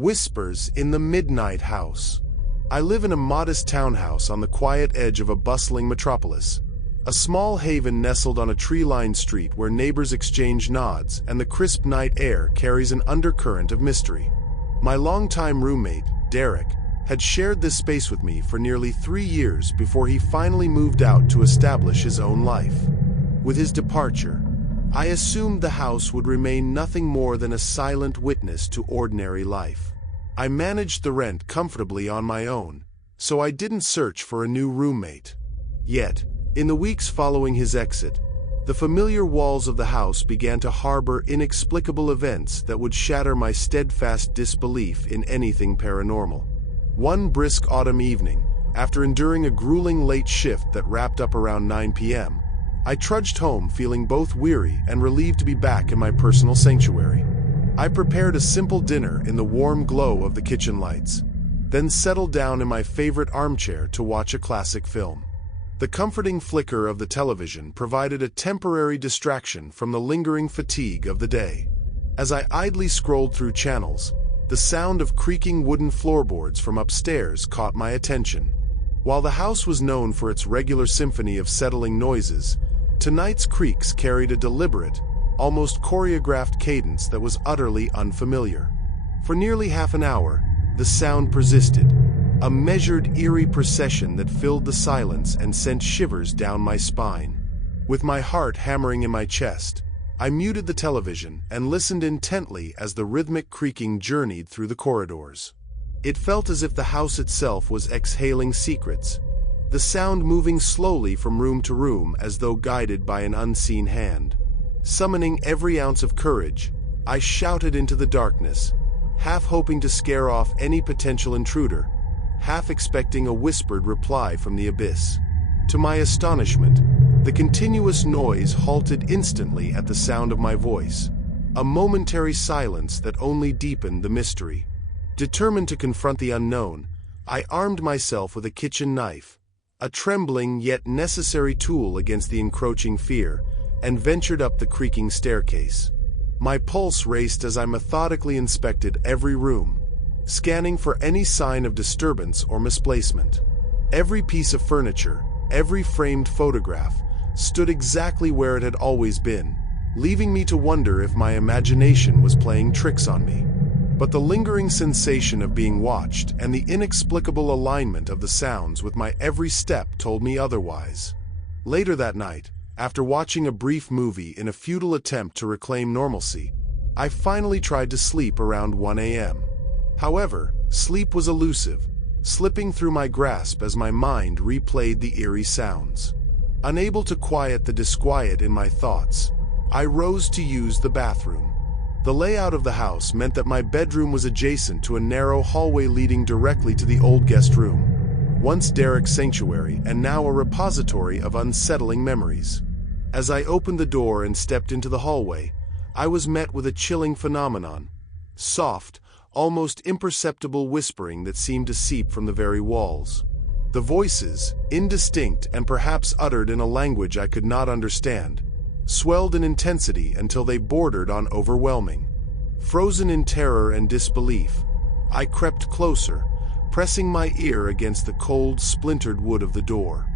Whispers in the Midnight House. I live in a modest townhouse on the quiet edge of a bustling metropolis. A small haven nestled on a tree-lined street where neighbors exchange nods and the crisp night air carries an undercurrent of mystery. My longtime roommate, Derek, had shared this space with me for nearly 3 years before he finally moved out to establish his own life. With his departure, I assumed the house would remain nothing more than a silent witness to ordinary life. I managed the rent comfortably on my own, so I didn't search for a new roommate. Yet, in the weeks following his exit, the familiar walls of the house began to harbor inexplicable events that would shatter my steadfast disbelief in anything paranormal. One brisk autumn evening, after enduring a grueling late shift that wrapped up around 9 p.m., I trudged home feeling both weary and relieved to be back in my personal sanctuary. I prepared a simple dinner in the warm glow of the kitchen lights, then settled down in my favorite armchair to watch a classic film. The comforting flicker of the television provided a temporary distraction from the lingering fatigue of the day. As I idly scrolled through channels, the sound of creaking wooden floorboards from upstairs caught my attention. While the house was known for its regular symphony of settling noises, tonight's creaks carried a deliberate, almost choreographed cadence that was utterly unfamiliar. For nearly half an hour, the sound persisted, a measured, eerie procession that filled the silence and sent shivers down my spine. With my heart hammering in my chest, I muted the television and listened intently as the rhythmic creaking journeyed through the corridors. It felt as if the house itself was exhaling secrets, the sound moving slowly from room to room as though guided by an unseen hand. Summoning every ounce of courage, I shouted into the darkness, half hoping to scare off any potential intruder, half expecting a whispered reply from the abyss. To my astonishment, the continuous noise halted instantly at the sound of my voice, a momentary silence that only deepened the mystery. Determined to confront the unknown, I armed myself with a kitchen knife, a trembling yet necessary tool against the encroaching fear, and ventured up the creaking staircase. My pulse raced as I methodically inspected every room, scanning for any sign of disturbance or misplacement. Every piece of furniture, every framed photograph, stood exactly where it had always been, leaving me to wonder if my imagination was playing tricks on me. But the lingering sensation of being watched and the inexplicable alignment of the sounds with my every step told me otherwise. Later that night, after watching a brief movie in a futile attempt to reclaim normalcy, I finally tried to sleep around 1 a.m. However, sleep was elusive, slipping through my grasp as my mind replayed the eerie sounds. Unable to quiet the disquiet in my thoughts, I rose to use the bathroom. The layout of the house meant that my bedroom was adjacent to a narrow hallway leading directly to the old guest room, once Derek's sanctuary and now a repository of unsettling memories. As I opened the door and stepped into the hallway, I was met with a chilling phenomenon: soft, almost imperceptible whispering that seemed to seep from the very walls. The voices, indistinct and perhaps uttered in a language I could not understand, swelled in intensity until they bordered on overwhelming. Frozen in terror and disbelief, I crept closer, pressing my ear against the cold, splintered wood of the door.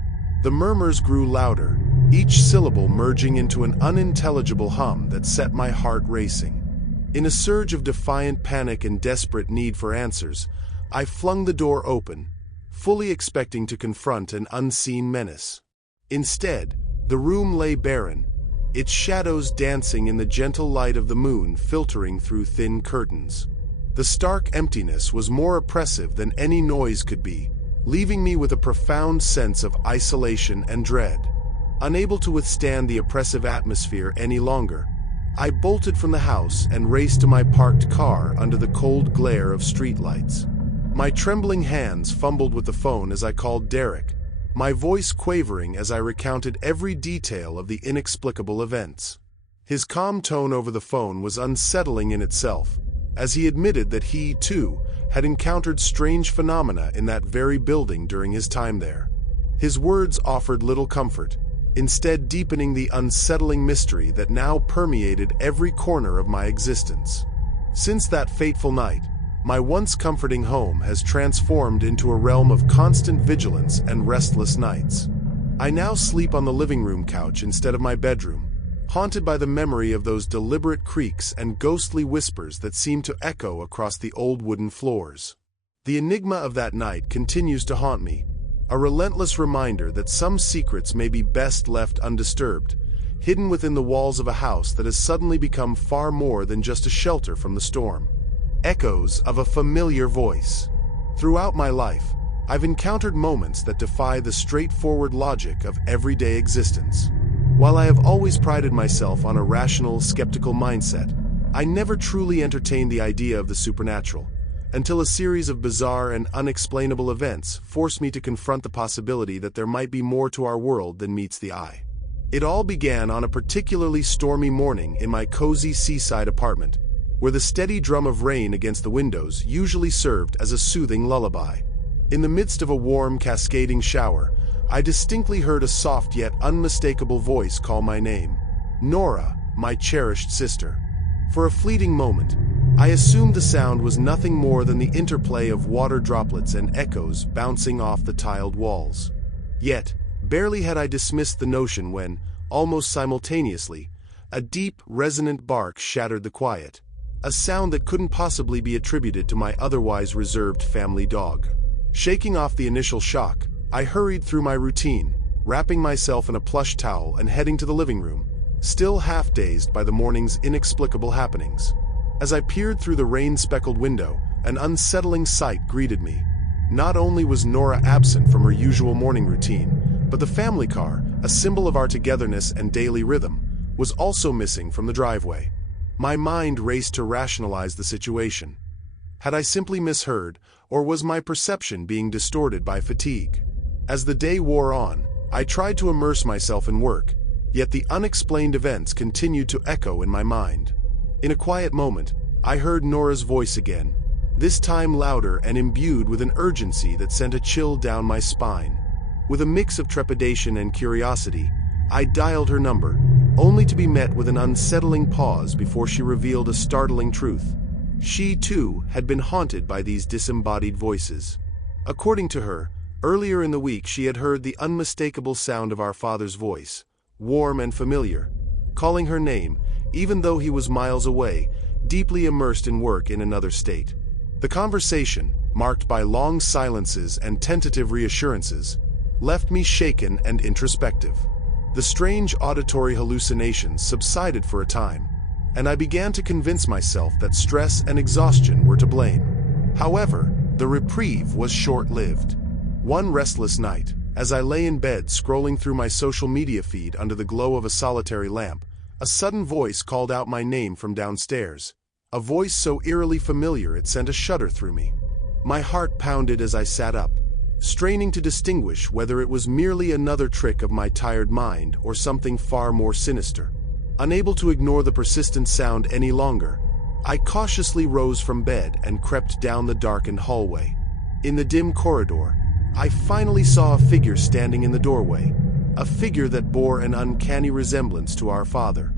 The murmurs grew louder, each syllable merging into an unintelligible hum that set my heart racing. In a surge of defiant panic and desperate need for answers, I flung the door open, fully expecting to confront an unseen menace. Instead, the room lay barren, its shadows dancing in the gentle light of the moon filtering through thin curtains. The stark emptiness was more oppressive than any noise could be, leaving me with a profound sense of isolation and dread. Unable to withstand the oppressive atmosphere any longer, I bolted from the house and raced to my parked car under the cold glare of streetlights. My trembling hands fumbled with the phone as I called Derek, my voice quavering as I recounted every detail of the inexplicable events. His calm tone over the phone was unsettling in itself, as he admitted that he, too, had encountered strange phenomena in that very building during his time there. His words offered little comfort, instead deepening the unsettling mystery that now permeated every corner of my existence. Since that fateful night, My once comforting home has transformed into a realm of constant vigilance and restless nights. I now sleep on the living room couch instead of my bedroom, haunted by the memory of those deliberate creaks and ghostly whispers that seem to echo across the old wooden floors. The enigma of that night continues to haunt me, a relentless reminder that some secrets may be best left undisturbed, hidden within the walls of a house that has suddenly become far more than just a shelter from the storm. Echoes of a familiar voice. Throughout my life, I've encountered moments that defy the straightforward logic of everyday existence. While I have always prided myself on a rational, skeptical mindset, I never truly entertained the idea of the supernatural, until a series of bizarre and unexplainable events forced me to confront the possibility that there might be more to our world than meets the eye. It all began on a particularly stormy morning in my cozy seaside apartment, where the steady drum of rain against the windows usually served as a soothing lullaby. In the midst of a warm, cascading shower, I distinctly heard a soft yet unmistakable voice call my name, Nora, my cherished sister. For a fleeting moment, I assumed the sound was nothing more than the interplay of water droplets and echoes bouncing off the tiled walls. Yet, barely had I dismissed the notion when, almost simultaneously, a deep, resonant bark shattered the quiet, a sound that couldn't possibly be attributed to my otherwise reserved family dog. Shaking off the initial shock, I hurried through my routine, wrapping myself in a plush towel and heading to the living room, still half-dazed by the morning's inexplicable happenings. As I peered through the rain-speckled window, an unsettling sight greeted me. Not only was Nora absent from her usual morning routine, but the family car, a symbol of our togetherness and daily rhythm, was also missing from the driveway. My mind raced to rationalize the situation. Had I simply misheard, or was my perception being distorted by fatigue? As the day wore on, I tried to immerse myself in work, yet the unexplained events continued to echo in my mind. In a quiet moment, I heard Nora's voice again, this time louder and imbued with an urgency that sent a chill down my spine. With a mix of trepidation and curiosity, I dialed her number, only to be met with an unsettling pause before she revealed a startling truth. She, too, had been haunted by these disembodied voices. According to her, earlier in the week she had heard the unmistakable sound of our father's voice, warm and familiar, calling her name, even though he was miles away, deeply immersed in work in another state. The conversation, marked by long silences and tentative reassurances, left me shaken and introspective. The strange auditory hallucinations subsided for a time, and I began to convince myself that stress and exhaustion were to blame. However, the reprieve was short-lived. One restless night, as I lay in bed scrolling through my social media feed under the glow of a solitary lamp, a sudden voice called out my name from downstairs, a voice so eerily familiar it sent a shudder through me. My heart pounded as I sat up, straining to distinguish whether it was merely another trick of my tired mind or something far more sinister. Unable to ignore the persistent sound any longer, I cautiously rose from bed and crept down the darkened hallway. In the dim corridor, I finally saw a figure standing in the doorway, a figure that bore an uncanny resemblance to our father.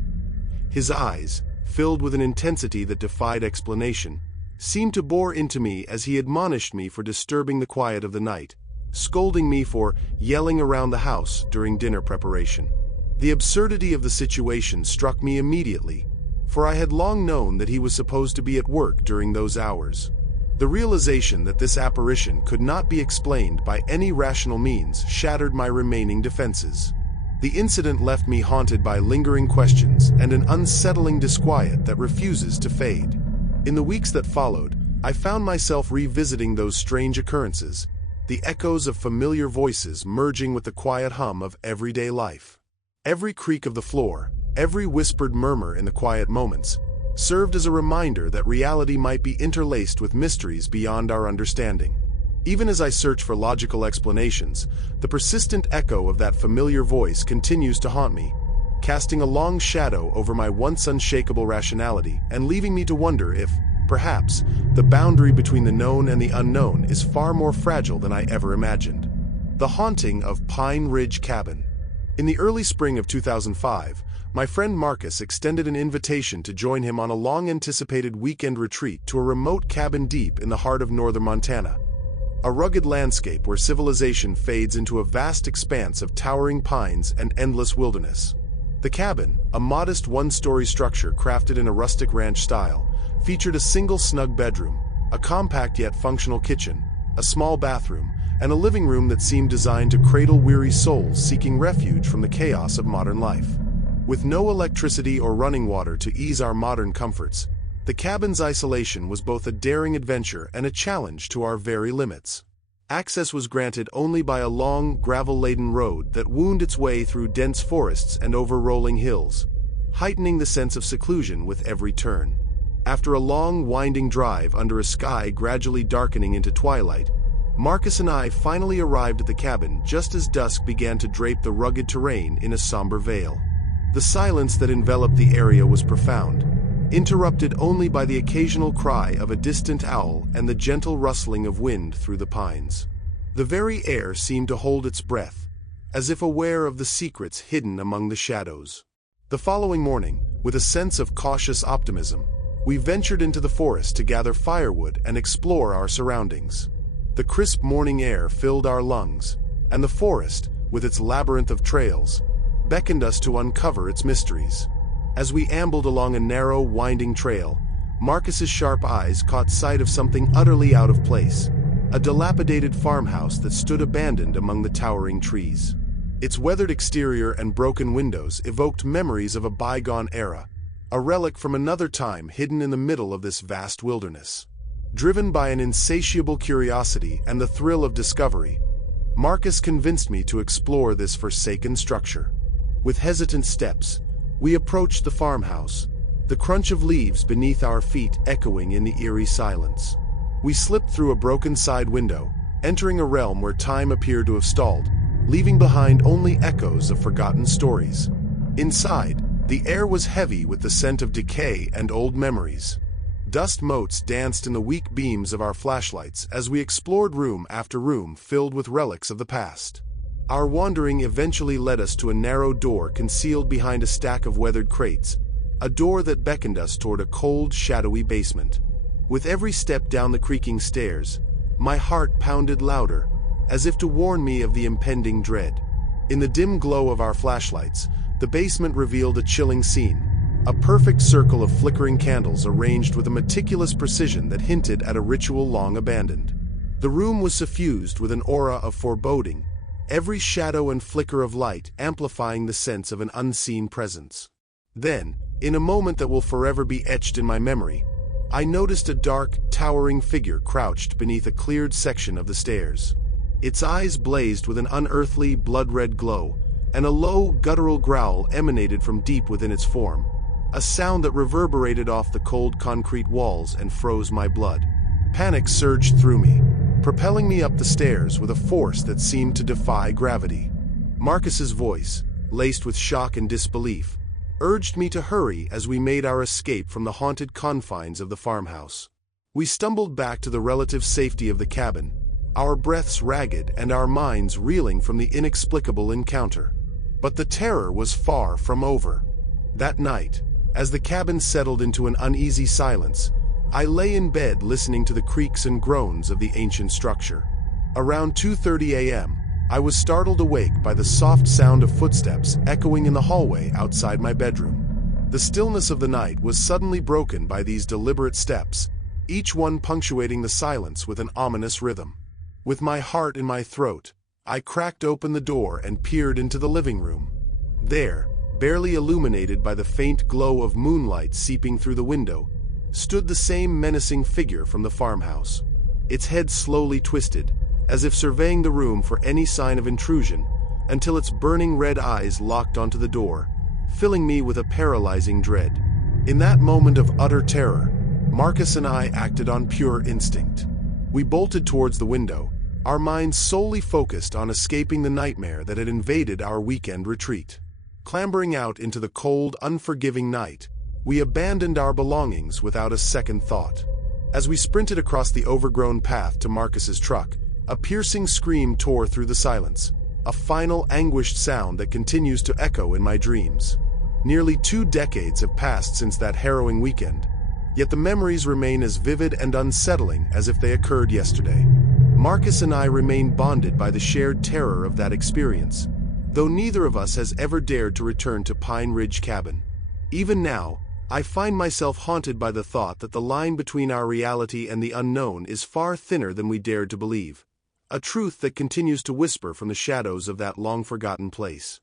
His eyes, filled with an intensity that defied explanation, seemed to bore into me as he admonished me for disturbing the quiet of the night, scolding me for yelling around the house during dinner preparation. The absurdity of the situation struck me immediately, for I had long known that he was supposed to be at work during those hours. The realization that this apparition could not be explained by any rational means shattered my remaining defenses. The incident left me haunted by lingering questions and an unsettling disquiet that refuses to fade. In the weeks that followed, I found myself revisiting those strange occurrences, the echoes of familiar voices merging with the quiet hum of everyday life. Every creak of the floor, every whispered murmur in the quiet moments, served as a reminder that reality might be interlaced with mysteries beyond our understanding. Even as I search for logical explanations, the persistent echo of that familiar voice continues to haunt me, casting a long shadow over my once unshakable rationality and leaving me to wonder if, perhaps, the boundary between the known and the unknown is far more fragile than I ever imagined. The haunting of Pine Ridge Cabin. In the early spring of 2005, My friend Marcus extended an invitation to join him on a long-anticipated weekend retreat to a remote cabin deep in the heart of northern Montana. A rugged landscape where civilization fades into a vast expanse of towering pines and endless wilderness. The cabin, a modest one-story structure crafted in a rustic ranch style, featured a single snug bedroom, a compact yet functional kitchen, a small bathroom, and a living room that seemed designed to cradle weary souls seeking refuge from the chaos of modern life. With no electricity or running water to ease our modern comforts, the cabin's isolation was both a daring adventure and a challenge to our very limits. Access was granted only by a long, gravel-laden road that wound its way through dense forests and over rolling hills, heightening the sense of seclusion with every turn. After a long, winding drive under a sky gradually darkening into twilight, Marcus and I finally arrived at the cabin just as dusk began to drape the rugged terrain in a somber veil. The silence that enveloped the area was profound, interrupted only by the occasional cry of a distant owl and the gentle rustling of wind through the pines. The very air seemed to hold its breath, as if aware of the secrets hidden among the shadows. The following morning, with a sense of cautious optimism, we ventured into the forest to gather firewood and explore our surroundings. The crisp morning air filled our lungs, and the forest, with its labyrinth of trails, beckoned us to uncover its mysteries. As we ambled along a narrow, winding trail, Marcus's sharp eyes caught sight of something utterly out of place, a dilapidated farmhouse that stood abandoned among the towering trees. Its weathered exterior and broken windows evoked memories of a bygone era, a relic from another time hidden in the middle of this vast wilderness. Driven by an insatiable curiosity and the thrill of discovery, Marcus convinced me to explore this forsaken structure. With hesitant steps, we approached the farmhouse, the crunch of leaves beneath our feet echoing in the eerie silence. We slipped through a broken side window, entering a realm where time appeared to have stalled, leaving behind only echoes of forgotten stories. Inside, the air was heavy with the scent of decay and old memories. Dust motes danced in the weak beams of our flashlights as we explored room after room filled with relics of the past. Our wandering eventually led us to a narrow door concealed behind a stack of weathered crates, a door that beckoned us toward a cold, shadowy basement. With every step down the creaking stairs, my heart pounded louder, as if to warn me of the impending dread. In the dim glow of our flashlights, the basement revealed a chilling scene. A perfect circle of flickering candles arranged with a meticulous precision that hinted at a ritual long abandoned. The room was suffused with an aura of foreboding, every shadow and flicker of light amplifying the sense of an unseen presence. Then, in a moment that will forever be etched in my memory, I noticed a dark, towering figure crouched beneath a cleared section of the stairs. Its eyes blazed with an unearthly, blood-red glow, and a low, guttural growl emanated from deep within its form, a sound that reverberated off the cold concrete walls and froze my blood. Panic surged through me, propelling me up the stairs with a force that seemed to defy gravity. Marcus's voice, laced with shock and disbelief, urged me to hurry as we made our escape from the haunted confines of the farmhouse. We stumbled back to the relative safety of the cabin, our breaths ragged and our minds reeling from the inexplicable encounter. But the terror was far from over. That night, as the cabin settled into an uneasy silence, I lay in bed listening to the creaks and groans of the ancient structure. Around 2:30 a.m., I was startled awake by the soft sound of footsteps echoing in the hallway outside my bedroom. The stillness of the night was suddenly broken by these deliberate steps, each one punctuating the silence with an ominous rhythm. With my heart in my throat, I cracked open the door and peered into the living room. There, barely illuminated by the faint glow of moonlight seeping through the window, stood the same menacing figure from the farmhouse. Its head slowly twisted, as if surveying the room for any sign of intrusion, until its burning red eyes locked onto the door, filling me with a paralyzing dread. In that moment of utter terror, Marcus and I acted on pure instinct. We bolted towards the window, our minds solely focused on escaping the nightmare that had invaded our weekend retreat. Clambering out into the cold, unforgiving night, we abandoned our belongings without a second thought. As we sprinted across the overgrown path to Marcus's truck, a piercing scream tore through the silence, a final anguished sound that continues to echo in my dreams. Nearly 2 decades have passed since that harrowing weekend, yet the memories remain as vivid and unsettling as if they occurred yesterday. Marcus and I remain bonded by the shared terror of that experience, though neither of us has ever dared to return to Pine Ridge Cabin. Even now, I find myself haunted by the thought that the line between our reality and the unknown is far thinner than we dared to believe, a truth that continues to whisper from the shadows of that long-forgotten place.